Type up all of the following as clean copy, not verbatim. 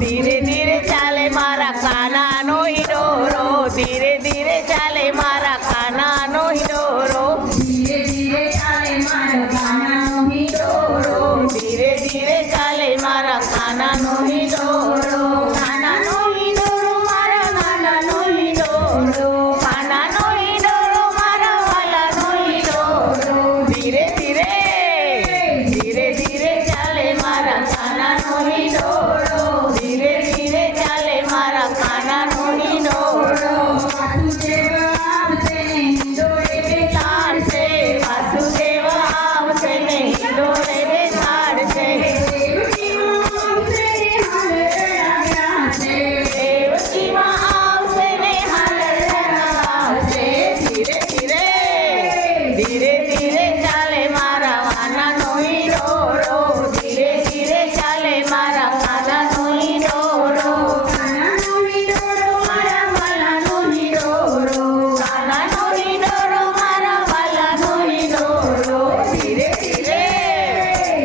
ધીરે ધીરે ચાલે મારા કાનાનો હિડોરો, ધીરે ધીરે ચાલે મારા કાનાનો હિડોરો, ધીરે ધીરે ચાલે મારો કાનાનો હિડોરો, ધીરે ધીરે ચાલે મારા કાનાનો હિડોરો, કાનાનો હિડોરો મારા કાનાનો હિડોરો, કાનાનો હિડોરો મારા વાલાનો હિડોરો, ધીરે ધીરે ધીરે ધીરે ચાલે મારા કાનાનો હિડોરો, ધીરે ધીરે ચાલે મારા કાનાનો હિડોરો, વાસુદેવ આવશે ને હિંડોળે બેસાડશે, વાસુદેવ આવશે ને હિંડોળે બેસાડશે, દેવકીમાં આવશે ને હાલ રડાવશે, દેવકીમાં આવશે ને હાલ રડાવશે, ધીરે ધીરે ધીરે ધીરે ચાલે મારા વાનાનો હિંડોળો, ધીરે ધીરે ચાલે મારા કાનાનો હિંડોળો, કાનાનો હિંડોળો મારા વાલાનો હિંડોળો, કાનાનો હિંડોળો મારા વાલાનો હિંડોળો, ધીરે ધીરે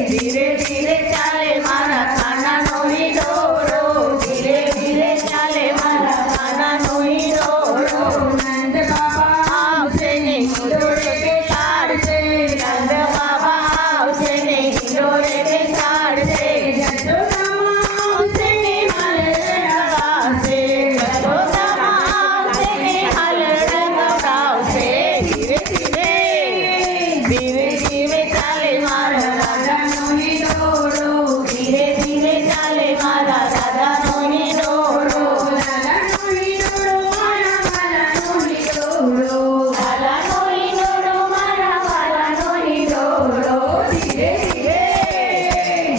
ધીરે ધીરે ચાલે મારા કાનાનો હિંડોળો, ધીરે ધીરે ચાલે મારા કાનાનો હિંડોળો, નંદ બાબા આવશે ને હિંડોળે બેસાડશે, નંદ બાબા આવશે ને હિંડોળે બેસાડશે, યશોદામાં આવશે ને હાલ રડાવશે, યશોદામાં આવશે ને હાલ રંગવડાવશે, ધીરે ધીરે ધીરે ધીરે ચાલે મારા રાધાનો હિંડોળો, ધીરે ધીરે ચાલે મારા દાદાનો હિંડોળો, લાલાનો હિંડોળો મારા વાલાનો હિંડોળો, લાલાનો હિંડોળો મારા વાલાનો હિંડોળો, ધીરે ધીરે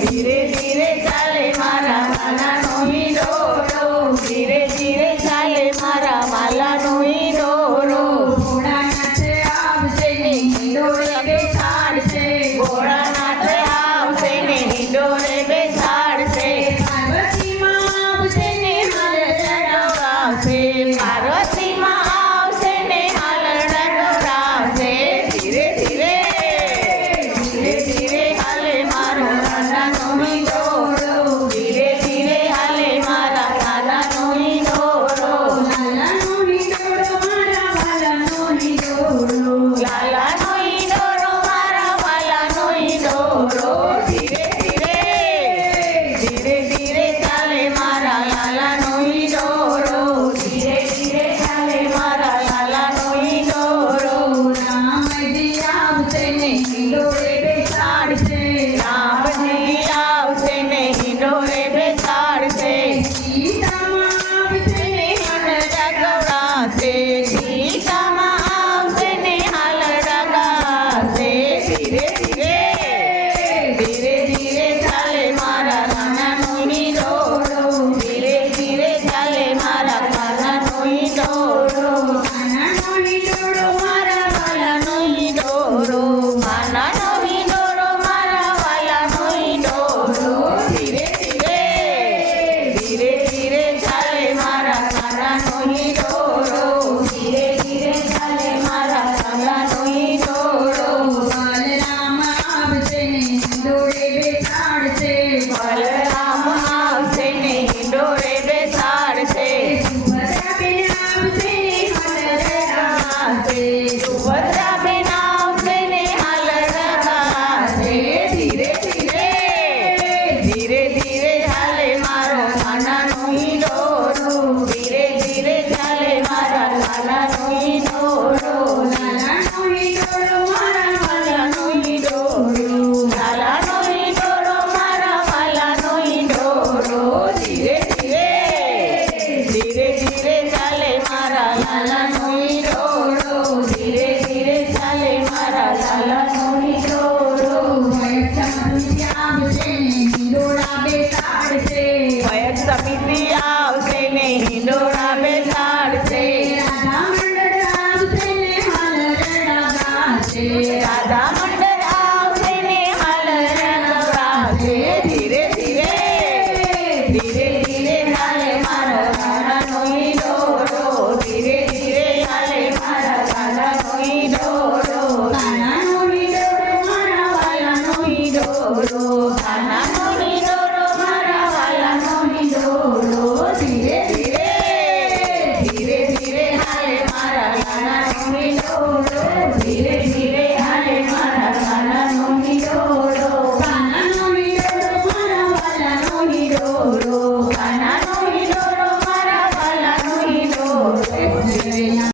ધીરે ધીરે ચાલે મારા વાલાનો હિંડોળો, ધીરે ધીરે ચાલે મારા વાલાનો હિંડોળો, ભોળાનાથ આવશે ને હિંડોળે બેસાડશે, ભોળાનાથ આવશે ને હિંડોળે બેસાડશે, પાર્વતીમાં આવશે ને હાલ રંગવડાવશે, પાર્વતીમાં આવશે ને હાલ રંગવડાવશે, ધીરે ધીરે ધીરે ધીરે હાલે મારો કાનાનો હિંડોળો, ધીરે ધીરે હાલે મારા કાનાનો હિંડોળો, લાલાનો હિંડોળો મારા વાલાનો હિંડોળો, લાલાનો હિંડોળો મારા વાલાનો હિંડોળો, ધીરે ધીરે ધીરે ધીરે ચાલે મારા લાલાનો હિંડોળો, ધીરે ધીરે ચાલે મારા લાલાનો હિંડોળો, રામજી આવશે ને હિંડોળે બેસાડશે, રામજી આવશે ને હિંડોળે બેસાડશે, સીતામાં આવશે ને હાલ રંગવડાવશે, સીતામાં આવશે ને હાલ રંગાવશે, ધીરે ધીરે ધીરે ધીરે ચાલે મારા નાનાનો હિંડોળો, ધીરે ધીરે ચાલે મારા કાનાનો હિંડોળો, કાનાનો હિંડોળો મારા વાલાનો હિંડોળો, કાનાનો હિંડોળો મારા વાલાનો હિંડોળો, ધીરે ધીરે ધીરે ધીરે ચાલે મારા કાનાનો હિંડોળો, ધીરે ધીરે ચાલે મારા કાનાનો હિંડોળો, બલરામ આવશે ને હિંડોળે બેસાડશે, બલરામ આવશે ને હિંડોળે બેસાડશે, સુભદ્રાબેન આવશે ને હાલ રડાવશે, સુભદ્રાબેન આવશે ને હાલ રંગાવશે, ધીરે ધીરે ધીરે ધીરે ચાલે મારો કાનાનો હિંડોળો, ધીરે ધીરે ચાલે મારા કાનાનો હિંડોળો, લાલાનો હિંડોળો મારા વાલાનો હિંડોળો, લાલાનો હિંડોળો મારા વાલાનો હિંડોળો, ધીરે ધીરે ધીરે ધીરે ચાલે મારા લાલાનો હિંડોળો, ધીરે ધીરે ચાલે મારા લાલાનો હિંડોળો, વયસ્ક આવશે ને હિંડોળા બેસાડશે, ભયક સમિતિ આવશે ને હિંડોળા બેસાડશે, રાધા મંડળ આવશે ને હાલ રડાવશે, રાધા મંડળ આવશે ને હાલ રંગવડાવશે, ધીરે ધીરે ધીરે ધીરે ચાલે મારો કાનાનો હિંડોળો, ધીરે ધીરે ચાલે મારા કાનાનો હિંડોળો, કાનાનો હિંડોળો મારા વાલાનો હિંડોળો, કાનાનો હિડોરો